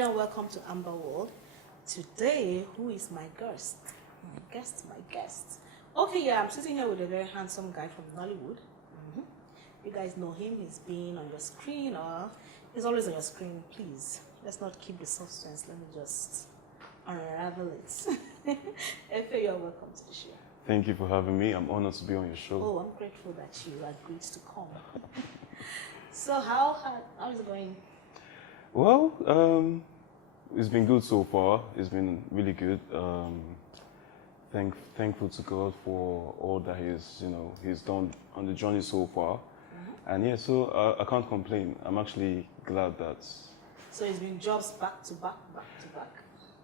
everybody, and welcome to AmberWorld. Today, who is my guest? My guest. Okay, yeah, I'm sitting here with a very handsome guy from Nollywood. You guys know him. He's been on your screen, or he's always on your screen. Please, let's not keep the suspense. Let me just unravel it. Efe, you're welcome to the show. Thank you for having me. I'm honored to be on your show. Oh, I'm grateful that you agreed to come. So, how is it going? Well, it's been good so far. It's been really good. Thankful to God for all that he's done on the journey so far. And yeah, so I can't complain. I'm actually glad that. So it's been jobs back to back.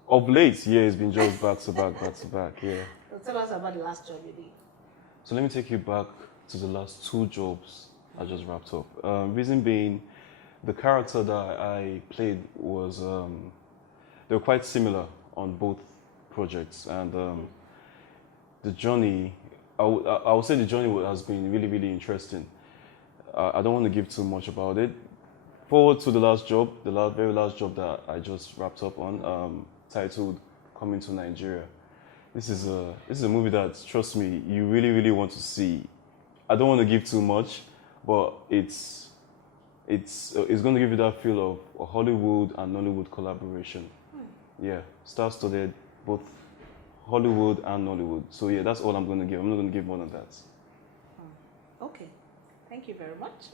Of late, yeah, it's been jobs back to back, yeah. So tell us about the last job you did. So let me take you back to the last 2 jobs I just wrapped up. Reason being, the character that I played was, they were quite similar on both projects. And the journey, I would say the journey has been really, really interesting. I don't want to give too much about it. Forward to the last job, very last job that I just wrapped up on, titled Coming to Nigeria. This is a movie that, trust me, you really, really want to see. I don't want to give too much, but it's going to give you that feel of a Hollywood and Nollywood collaboration. Yeah, star-studded, both Hollywood and Nollywood. So yeah, that's all I'm going to give. I'm not going to give more than that. Okay, thank you very much.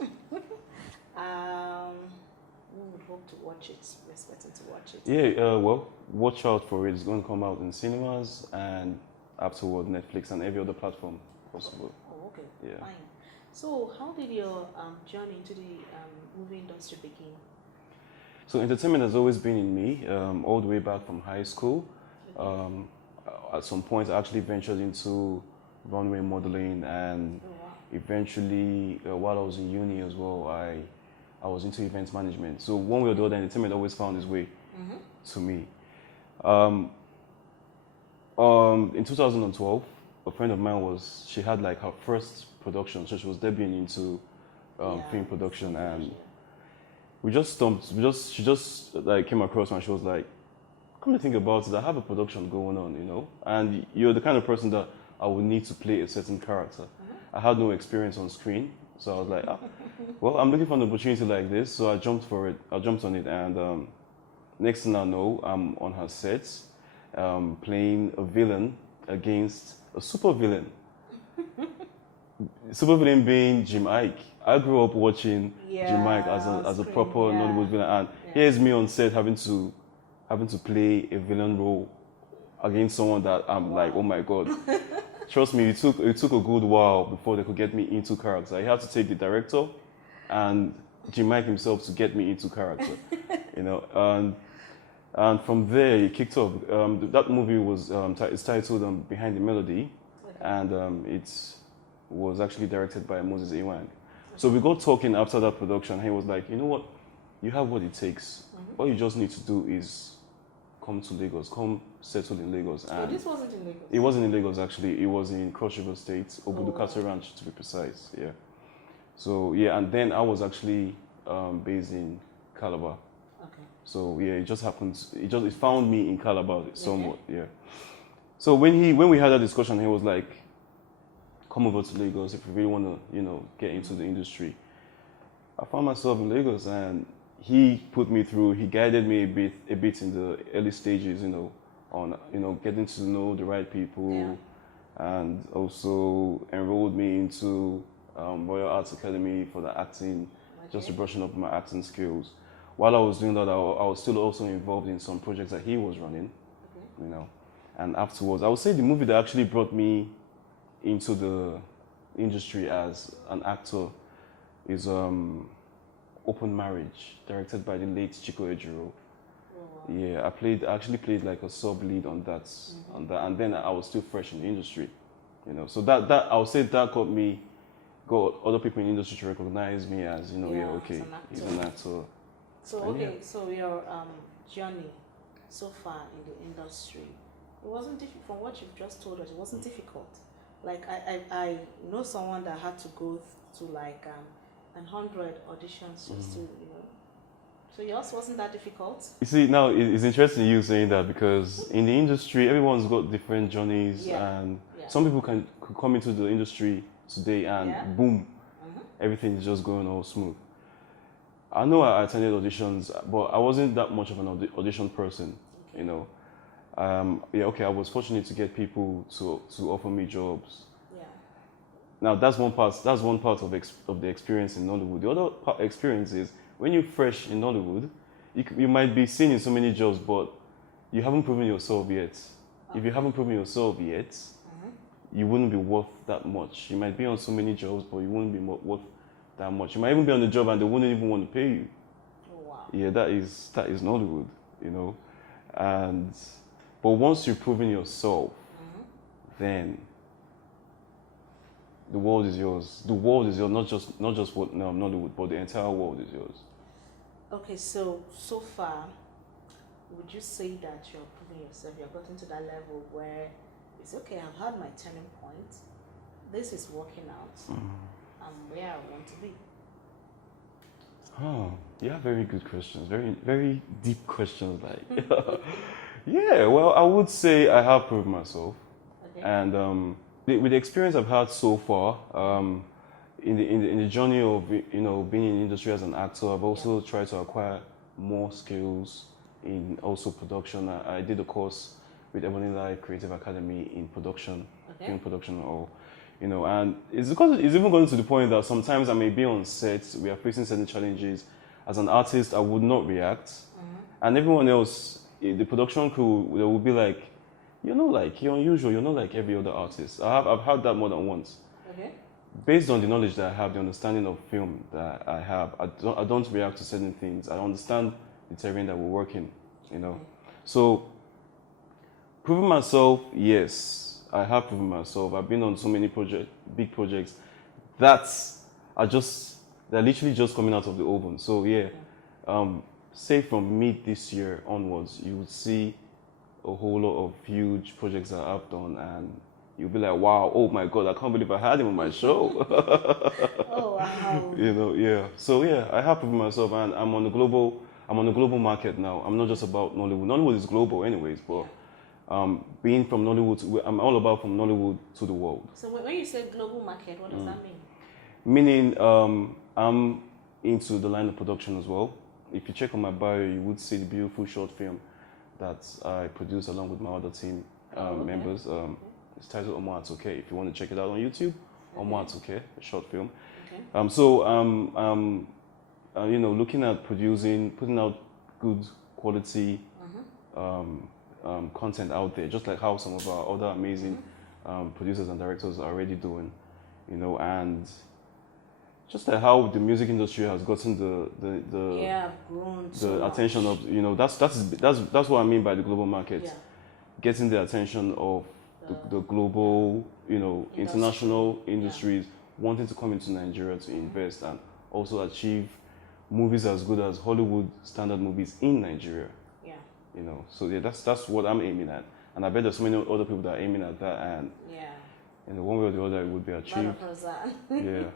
We would hope to watch it. We're expecting to watch it. Yeah, well, watch out for it. It's going to come out in cinemas and afterward Netflix and every other platform possible. Oh, okay. Yeah. Fine. So, how did your journey into the movie industry begin? So, entertainment has always been in me, all the way back from high school. At some point, I actually ventured into runway modeling, and eventually, while I was in uni as well, I was into events management. So one way or the other, entertainment always found its way to me. In 2012, a friend of mine she had like her first production, so she was debuting into film production, and she just like came across me and she was like, come to think about it, I have a production going on, and you're the kind of person that I would need to play a certain character. I had no experience on screen, so I was like, well, I'm looking for an opportunity like this, so I jumped on it, and next thing I know, I'm on her set, playing a villain against a supervillain. Supervillain being Jim Ike. I grew up watching Jim Ike as a proper Nollywood villain, and here's me on set having to play a villain role against someone that I'm like, oh my God. Trust me, it took a good while before they could get me into character. I had to take the director and Jim Mike himself to get me into character, and from there it kicked off. That movie was it's titled Behind the Melody, and it was actually directed by Moses Iwang. So we got talking after that production. He was like, you know what, you have what it takes. All you just need to do is come to Lagos, come settle in Lagos. And this wasn't in Lagos? It wasn't in Lagos, actually. It was in Cross River State, Obudukata Ranch, to be precise. Yeah. So, yeah, and then I was actually based in Calabar. Okay. So, yeah, it just happened. It found me in Calabar somewhat, yeah. So when we had that discussion, he was like, come over to Lagos if you really want to, get into the industry. I found myself in Lagos, and he put me through. He guided me a bit in the early stages, on getting to know the right people, and also enrolled me into Royal Arts Academy for the acting, just to brushing up my acting skills. While I was doing that, I was still also involved in some projects that he was running, And afterwards, I would say the movie that actually brought me into the industry as an actor is Open Marriage, directed by the late Chico Ejiro. Yeah, I actually played like a sub lead on that, and then I was still fresh in the industry, So that I would say that got other people in the industry to recognize me as, he's an actor. So so your journey so far in the industry, it wasn't difficult. From what you've just told us, it wasn't difficult. Like I know someone that had to go to like 100 auditions just to So yours wasn't that difficult? You see, now it's interesting you saying that because in the industry, everyone's got different journeys, Yeah. and Yeah. some people could come into the industry today and Yeah. boom, everything is just going all smooth. I know I attended auditions, but I wasn't that much of an audition person, you know. Yeah, okay, I was fortunate to get people to offer me jobs. Yeah. Now that's one part. That's one part of the experience in Nollywood. The other experience is when you're fresh in Nollywood, you might be seen in so many jobs, but you haven't proven yourself yet. If you haven't proven yourself yet, you wouldn't be worth that much. You might be on so many jobs, but you wouldn't be worth that much. You might even be on the job and they wouldn't even want to pay you. Oh, wow. Yeah, that is Nollywood, you know. But once you've proven yourself, then the world is yours. The world is yours, not just what Nollywood, but the entire world is yours. Okay, so far, would you say that you're proving yourself? You've gotten to that level where it's okay, I've had my turning point. This is working out. I'm where I want to be. Oh, yeah, very good questions. Very, very deep questions. Like, yeah. Well, I would say I have proved myself, Okay. and with the experience I've had so far, in the journey of being in the industry as an actor, I've also tried to acquire more skills in also production. I did a course with Ebony Live Creative Academy in production, film production, or and it's because it's even gotten to the point that sometimes I may be on set, we are facing certain challenges. As an artist, I would not react, and everyone else, the production crew, they will be like, you're unusual. You're not like every other artist. I've had that more than once. Okay. Based on the knowledge that I have, the understanding of film that I have, I don't react to certain things. I understand the terrain that we're working, So, proving myself, yes, I have proven myself. I've been on so many big projects they're literally just coming out of the oven. So yeah, say from mid this year onwards, you would see a whole lot of huge projects that I've done, and you'll be like, wow, oh my God, I can't believe I had him on my show. Oh wow. Yeah. So yeah, I have proven myself, and I'm on the global market now. I'm not just about Nollywood. Nollywood is global anyways, but being from Nollywood, I'm all about from Nollywood to the world. So when you say global market, what does that mean? Meaning, I'm into the line of production as well. If you check on my bio, you would see the beautiful short film that I produced along with my other team members. It's titled Omo It's Okay. If you want to check it out on YouTube, Omo It's Okay, a short film. Okay. Looking at putting out good quality content out there, just like how some of our other amazing producers and directors are already doing, and just like how the music industry has gotten grown so the attention much. of that's what I mean by the global market, getting the attention of the global international industries wanting to come into Nigeria to invest and also achieve movies as good as Hollywood standard movies in Nigeria. Yeah. So yeah, that's what I'm aiming at, and I bet there's so many other people that are aiming at that, and in one way or the other it would be achieved. Yeah.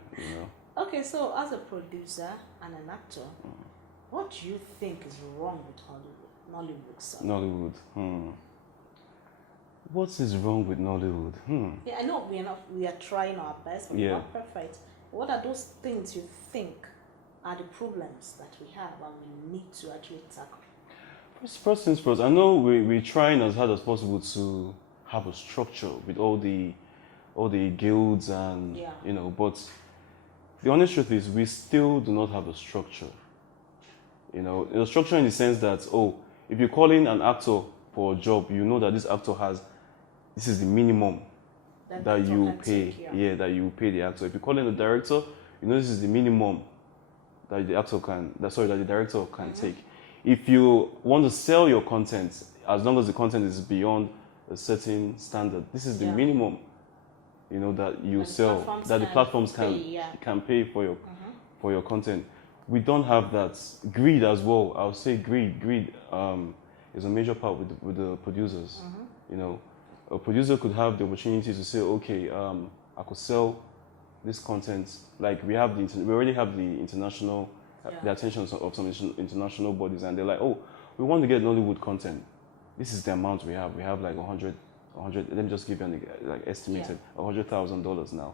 Okay, so as a producer and an actor, what do you think is wrong with Nollywood? Sir? Nollywood. What is wrong with Nollywood? Yeah, I know we are trying our best, but we're not perfect. What are those things you think are the problems that we have and we need to actually tackle? First things first, I know we're trying as hard as possible to have a structure with all the guilds and but the honest truth is we still do not have a structure. A structure in the sense that, if you're calling an actor for a job, you know that this is the minimum that you pay. That you pay the actor. If you're calling a director, you know this is the minimum that the director can take. If you want to sell your content, as long as the content is beyond a certain standard, this is the minimum that you sell, that the platforms can pay for your content. We don't have that. Greed as well. I'll say greed is a major part with the producers. A producer could have the opportunity to say, okay, I could sell this content. Like we already have the international the attention of some international bodies, and they're like, oh, we want to get Nollywood content. This is the amount we have. We have like 100. Let me just give you an estimated $100,000 now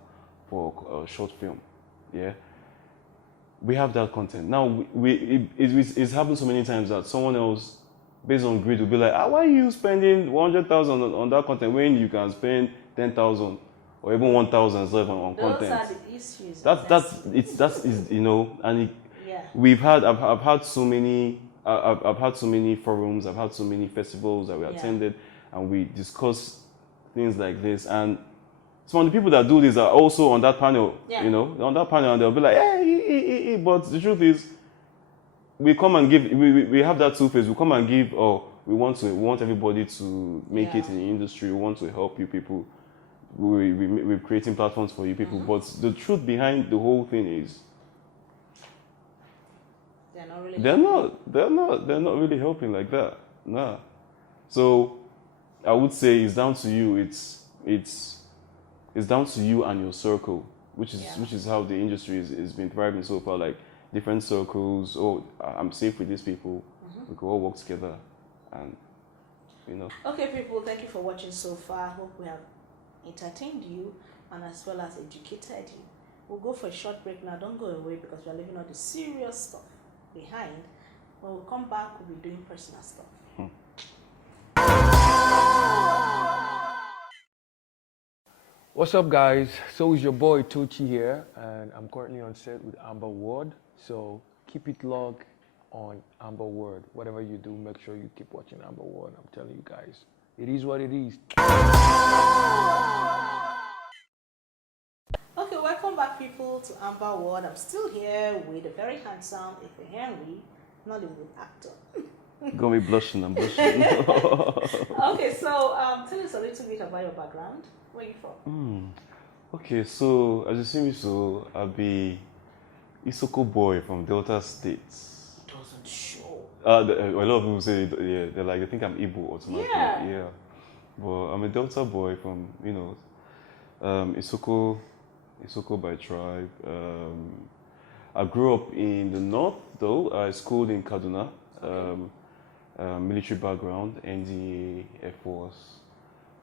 for a short film. Yeah. We have that content. Now, it's happened so many times that someone else, based on greed, will be like, why are you spending 100,000 on that content when you can spend 10,000 or even 1,000 on content? Those are the issues. That's you know, and I've had so many forums, I've had so many festivals that we attended, and we discuss things like this, and some of the people that do this are also on that panel, you know, on that panel, and they'll be like, hey, but the truth is, we come and give, we have that two-face, we come and give, we want everybody to make it in the industry, we want to help you people, we're creating platforms for you people, but the truth behind the whole thing is, they're not really helping like that, nah. So, I would say it's down to you, it's down to you and your circle, which is how the industry is been thriving so far. Like different circles. Oh, I'm safe with these people. We can all work together, and you know. Okay, people, thank you for watching so far. Hope we have entertained you and as well as educated you. We'll go for a short break now. Don't go away because we're leaving all the serious stuff behind. When we come back, we'll be doing personal stuff. What's up, guys? So it's your boy Tochi here, and I'm currently on set with AmberWorld. So keep it logged on AmberWorld. Whatever you do, make sure you keep watching AmberWorld. I'm telling you guys, it is what it is. Okay, welcome back, people, to AmberWorld. I'm still here with a very handsome Ife Henry, Nollywood actor. Got me blushing, I'm blushing. Okay, so tell us a little bit about your background. Where are you from? Okay, so as you see me, so I'll be Isoko boy from Delta States. Doesn't show. A lot of people say, they think I'm Igbo automatically. Yeah. But I'm a Delta boy from, you know, Isoko by tribe. I grew up in the north, though. I schooled in Kaduna. Military background, NDA, Air Force.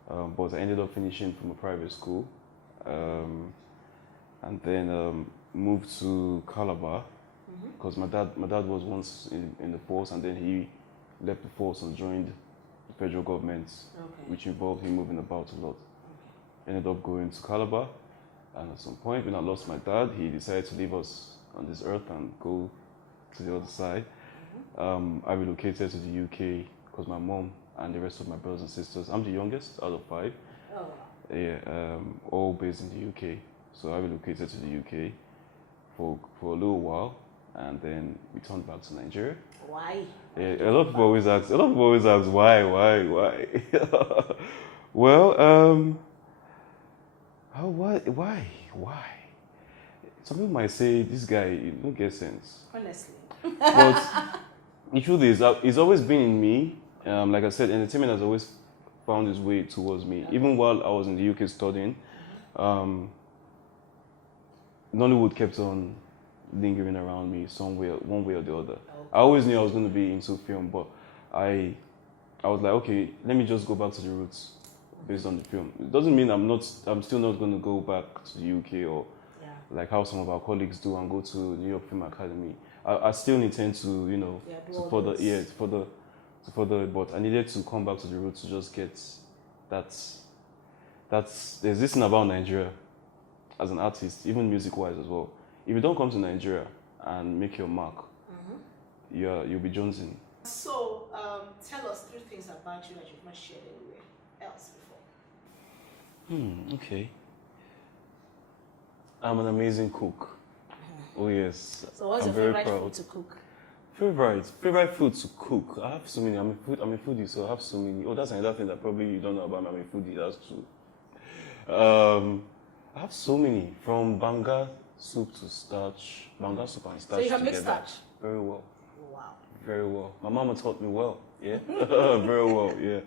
But I ended up finishing from a private school, and then moved to Calabar because my dad was once in the force, and then he left the force and joined the federal government, which involved him moving about a lot. Ended up going to Calabar, and at some point when I lost my dad, he decided to leave us on this earth and go to the other side. I relocated to the UK because my mom and the rest of my brothers and sisters, I'm the youngest out of 5. Oh. Yeah, all based in the UK. So I relocated to the UK for a little while, and then returned back to Nigeria. Why? Yeah, a lot of people always ask why? Well, why? Some people might say this guy, you don't get sense. Honestly. But the truth is, it's always been in me. Like I said, entertainment has always found its way towards me. Even while I was in the UK studying, Nollywood kept on lingering around me somewhere, one way or the other. I always knew I was going to be into film, but I was like, okay, let me just go back to the roots based on the film. It doesn't mean I'm still not going to go back to the UK or like how some of our colleagues do and go to New York Film Academy. I still intend to, you know, to further, but I needed to come back to the roots to just get there's this thing about Nigeria as an artist, even music-wise as well. If you don't come to Nigeria and make your mark, you'll be jonesing. So, tell us 3 things about you that you've not shared anywhere else before. Okay. I'm an amazing cook. Oh yes. So what's I'm your very favorite proud. food to cook? Favorite food to cook. I have so many. I'm a foodie, so I have so many. Oh, that's another thing that probably you don't know about me. I'm a foodie. That's true. I have so many, from banga soup to starch, banga soup and starch. So you can make together. starch? Very well. Wow. Very well. My mama taught me well. Yeah. Very well. Yeah.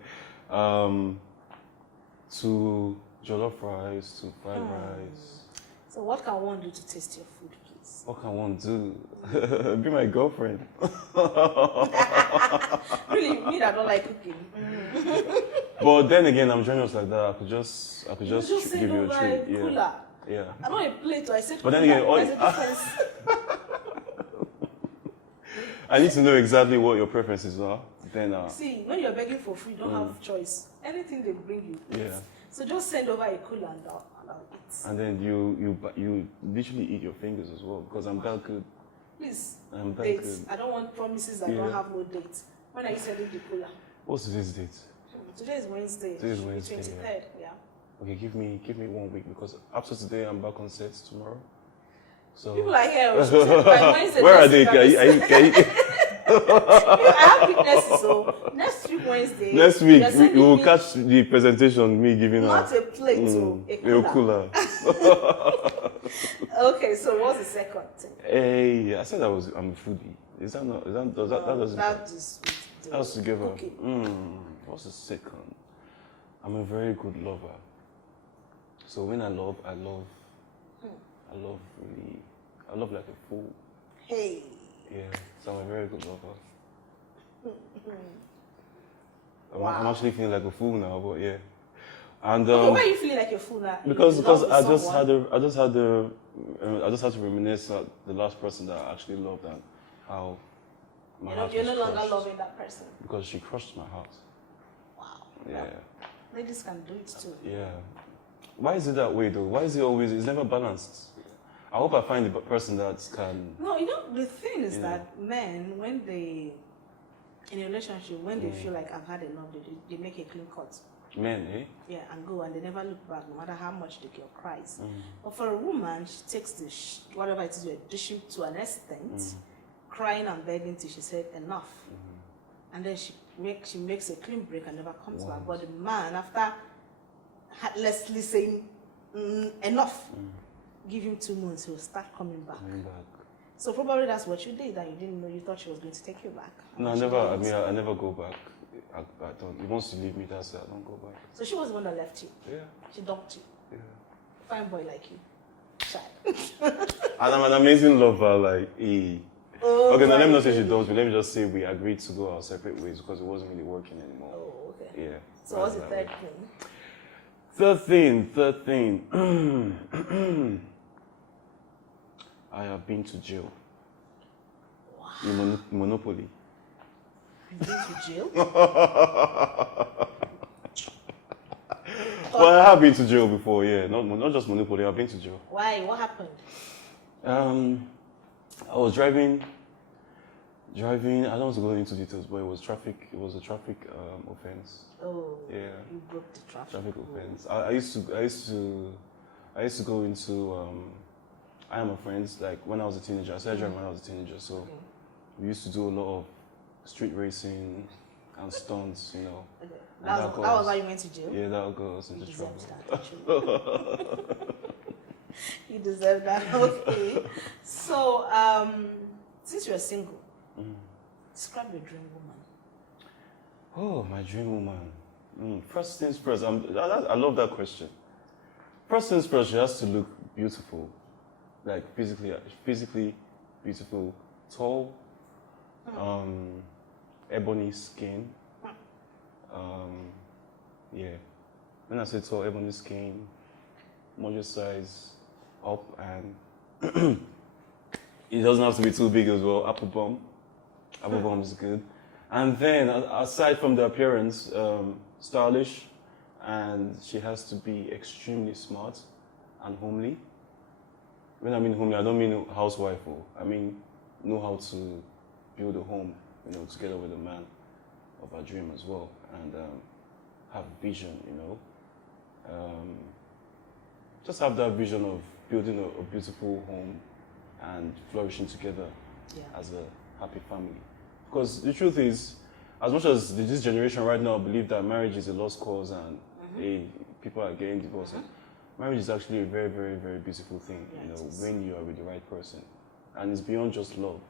To jollof rice, to fried rice. So what can one do to taste your food, please? things. What can one do? Be my girlfriend. Really, me that don't like cooking. But then again, I'm generous like that. I could just say give you don't a like treat. cooler. Yeah. I know a plate, or I said But then cooler. again, all- There's a difference. I need to know exactly what your preferences are. Then, See, when you're begging for food, you don't have choice. Anything they bring you, eat. Yeah. So just send over a cooler and I'll eat. and then you literally eat your fingers as well because I'm that good. Please, I'm that dates. good. I don't want promises that don't have no dates. When are you sending the cooler? What's today's date? Today is Wednesday. Today is Should be Wednesday, 23rd, yeah. Okay, give me 1 week because after today I'm back on set tomorrow. So People are here. She said by Wednesday. where are next they? week, Can you- I have weaknesses, so next week Wednesday. Next week you're we sending will me catch the presentation. Me giving not her a plate, so a a cooler. cooler. Okay, so what's the second thing? Hey, I said I'm a foodie. Is that not? That doesn't? That is with the That's together. cooking. What's the second? I'm a very good lover. So when I love really. I love like a fool. Hey. Yeah. So I'm a very good lover. Wow. I'm actually feeling like a fool now, but yeah. And Okay, why are you feeling like a fool now? because You love I with just had to reminisce at the last person that I actually loved and how my heart You're was no longer crushed. loving that person. Because she crushed my heart. Wow. Yeah. Ladies can do it too. Yeah. Why is it that way though? Why is it always? It's never balanced. I hope I find the person that can. No, the thing is that men, when they in a relationship, when they feel like I've had enough, they make a clean cut. Men, eh? Yeah, and go, and they never look back, no matter how much the girl cries. But for a woman, she takes whatever it is you're dishing to an extent, crying and begging till she said enough, and then she makes a clean break and never comes back. But the man, after heartlessly saying enough, give him 2 months, he'll start coming back. So probably that's what you did, that you didn't know. You thought she was going to take you back. No, I never. I mean, I never go back. I don't. He wants to leave me. That's it. I don't go back. So she was the one that left you. Yeah. She dumped you. Yeah. Fine boy like you. Shy. And I'm an amazing lover. Like, Oh, okay, now let me my not say she goodness. dumped me. Let me just say we agreed to go our separate ways because it wasn't really working anymore. Oh, okay. Yeah. So what's the that third way. thing? Third thing. I have been to jail. Wow. In Monopoly. You've been to jail? Well, I have been to jail before, yeah. Not just Monopoly, I've been to jail. Why? What happened? I was driving. I don't want to go into details, but it was a traffic offense. Oh, Yeah. you broke the traffic. Traffic offense. I used to go into I am a friends, like when I was a teenager. I started driving when I was a teenager, so we used to do a lot of street racing and stunts, you know. Okay. And That was why you went to jail? Yeah, that got us You into deserve trouble. that, actually. You deserve that. Okay. So, since you're single, describe your dream woman. Oh, my dream woman. First things first. I love that question. First things first, she has to look beautiful, like physically beautiful, tall, ebony skin. Yeah. When I say tall, ebony skin, moderate size, up, and it doesn't have to be too big as well. Apple bum is good. And then, aside from the appearance, stylish, and she has to be extremely smart and homely. When I mean homely, I don't mean housewife. I mean know how to build a home, together with a man of her dream as well, and have vision, just have that vision of building a beautiful home and flourishing together as a happy family. Because the truth is, as much as this generation right now believe that marriage is a lost cause and people are getting divorced, marriage is actually a very, very, very beautiful thing, when you are with the right person. And it's beyond just love,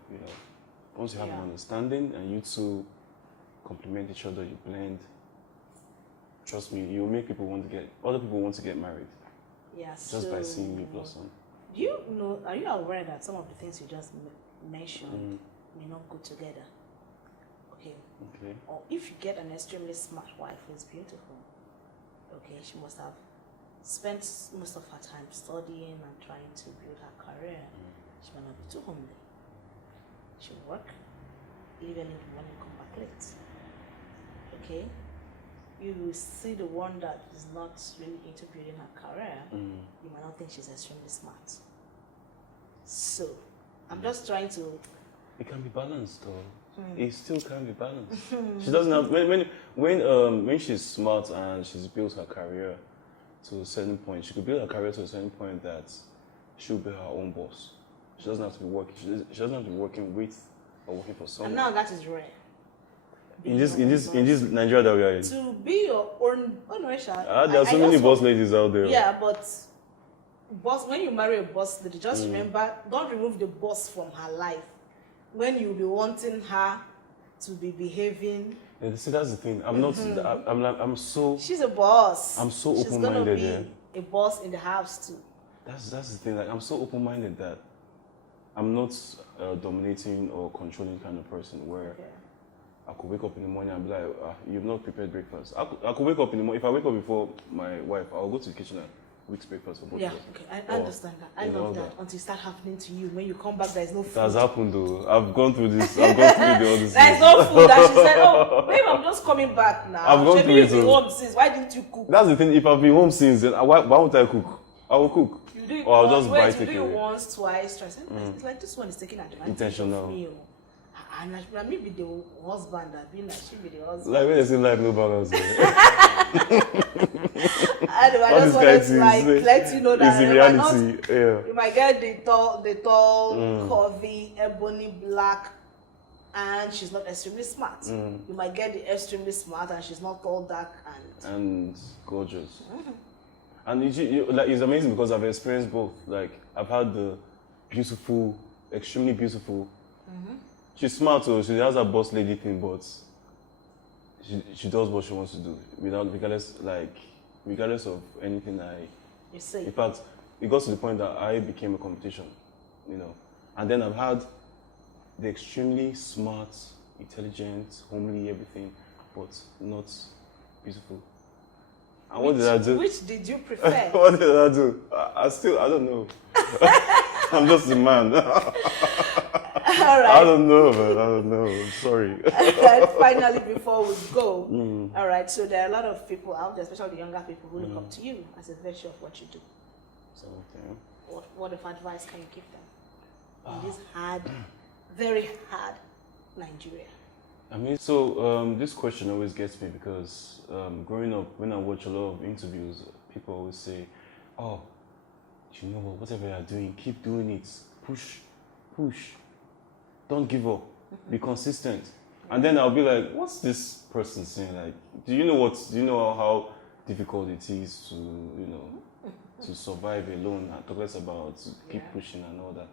Once you have an understanding and you two complement each other, you blend, trust me, you'll make other people want to get married. Yes. Just by seeing you blossom. Do you know? Are you aware that some of the things you just mentioned may not go together? Okay. Okay. Or if you get an extremely smart wife who's beautiful, okay, she must have spent most of her time studying and trying to build her career. She might not be too homely. She'll work, leave early in the morning, come back late. Okay? You will see the one that is not really into building her career, you might not think she's extremely smart. So, I'm just trying to... It can be balanced though. It still can be balanced. She doesn't have... When she's smart and she's built her career to a certain point, she could build her career to a certain point that she'll be her own boss. She doesn't have to be working. She doesn't have to be working with or working for someone. And now that is rare. In this Nigeria that we are in. To be your own There are so many boss ladies out there. Yeah, but boss, when you marry a boss lady, just remember, don't remove the boss from her life. When you'll be wanting her to be behaving. Yeah, see, that's the thing. I'm not. I'm so. She's a boss. I'm so She's open-minded. She's gonna be a boss in the house too. That's the thing. Like, I'm so open-minded that I'm not a dominating or controlling kind of person where I could wake up in the morning and be like, "You've not prepared breakfast." I could wake up in the morning. If I wake up before my wife, I'll go to the kitchen and make breakfast for both of us. Okay, I understand that. I love that. Until it start happening to you, when you come back, there is no food. It has happened though. I've gone through this. I've gone through all this. There is no food. And she said, "Oh, babe, I'm just coming back now. I've gone through it. You've been home since. Why didn't you cook?" That's the thing. If I've been home since, then why won't I cook? I will cook. You do it or I'll once. just buy You do it takeaway. once, twice, thrice. It's like this one is taking advantage Intentional. of me. And maybe the husband that being like she be the husband. Like when they say life no balance. I just wanted to let you know that it's the reality. You might get the tall, curvy, ebony black, and she's not extremely smart. You might get the extremely smart and she's not tall, dark, and gorgeous. And it's amazing because I've experienced both. Like I've had the beautiful, extremely beautiful. She's smart, so she has a boss lady thing, but she does what she wants to do regardless of anything you say. In fact, it got to the point that I became a competition, And then I've had the extremely smart, intelligent, homely, everything, but not beautiful. And what did I do? Which did you prefer? What did I do? I don't know. I'm just a man. All right. I don't know, man. I don't know. I'm sorry. And finally, before we go, all right, so there are a lot of people out there, especially the younger people, who look up to you as a virtue of what you do. So, what of advice can you give them in this hard, very hard Nigeria? I mean, so this question always gets me because growing up, when I watch a lot of interviews, people always say, "Oh, you know what? Whatever you're doing, keep doing it. Push. Don't give up. Be consistent." And then I'll be like, "What's this person saying? Like, do you know how difficult it is to to survive alone? And talk less about keep pushing and all that."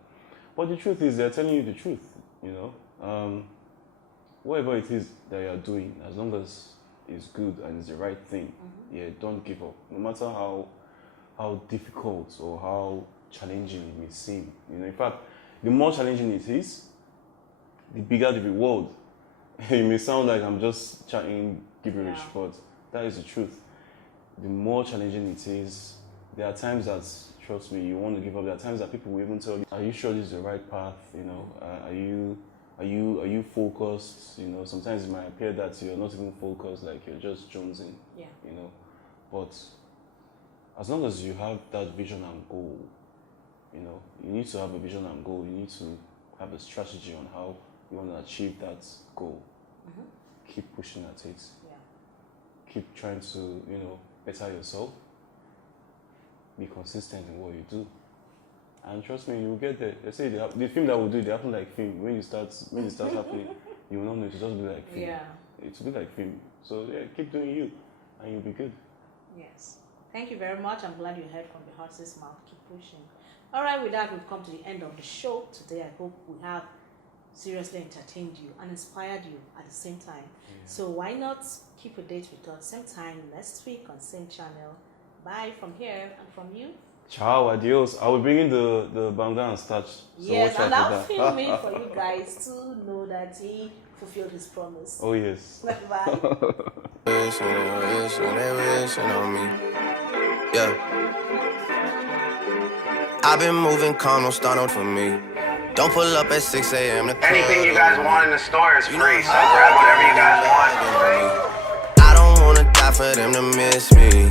But the truth is, they're telling you the truth. Whatever it is that you're doing, as long as it's good and it's the right thing, don't give up. No matter how difficult or how challenging it may seem. In fact, the more challenging it is, the bigger the reward. It may sound like I'm just chatting gibberish, but that is the truth. The more challenging it is, there are times that, trust me, you want to give up. There are times that people will even tell you, "Are you sure this is the right path? Are you focused?" Sometimes it might appear that you're not even focused, like you're just jonesing. But as long as you have that vision and goal, you need to have a vision and goal. You need to have a strategy on how you want to achieve that goal. Keep pushing at it. Keep trying to, better yourself. Be consistent in what you do. And trust me, you will get there. They say the film that will do it, they happen like film. When it starts happening, you will not know, it will just be like film. It will be like film. So keep doing you and you'll be good. Yes. Thank you very much. I'm glad you heard from the horse's mouth. Keep pushing. All right, with that, we've come to the end of the show today. I hope we have seriously entertained you and inspired you at the same time. So why not keep a date with us same time next week on same channel. Bye from here and from you. Ciao, adios. I will bring in the banga and starch. So Yes, watch and out I'll for film that. it for you guys to know that he fulfilled his promise. Oh yes. Bye. Wishing on me. Yeah. I've been moving calm, don't start out for me. Don't pull up at 6 a.m. Anything you guys want in the store is free, so grab whatever you guys want. I don't wanna die for them to miss me.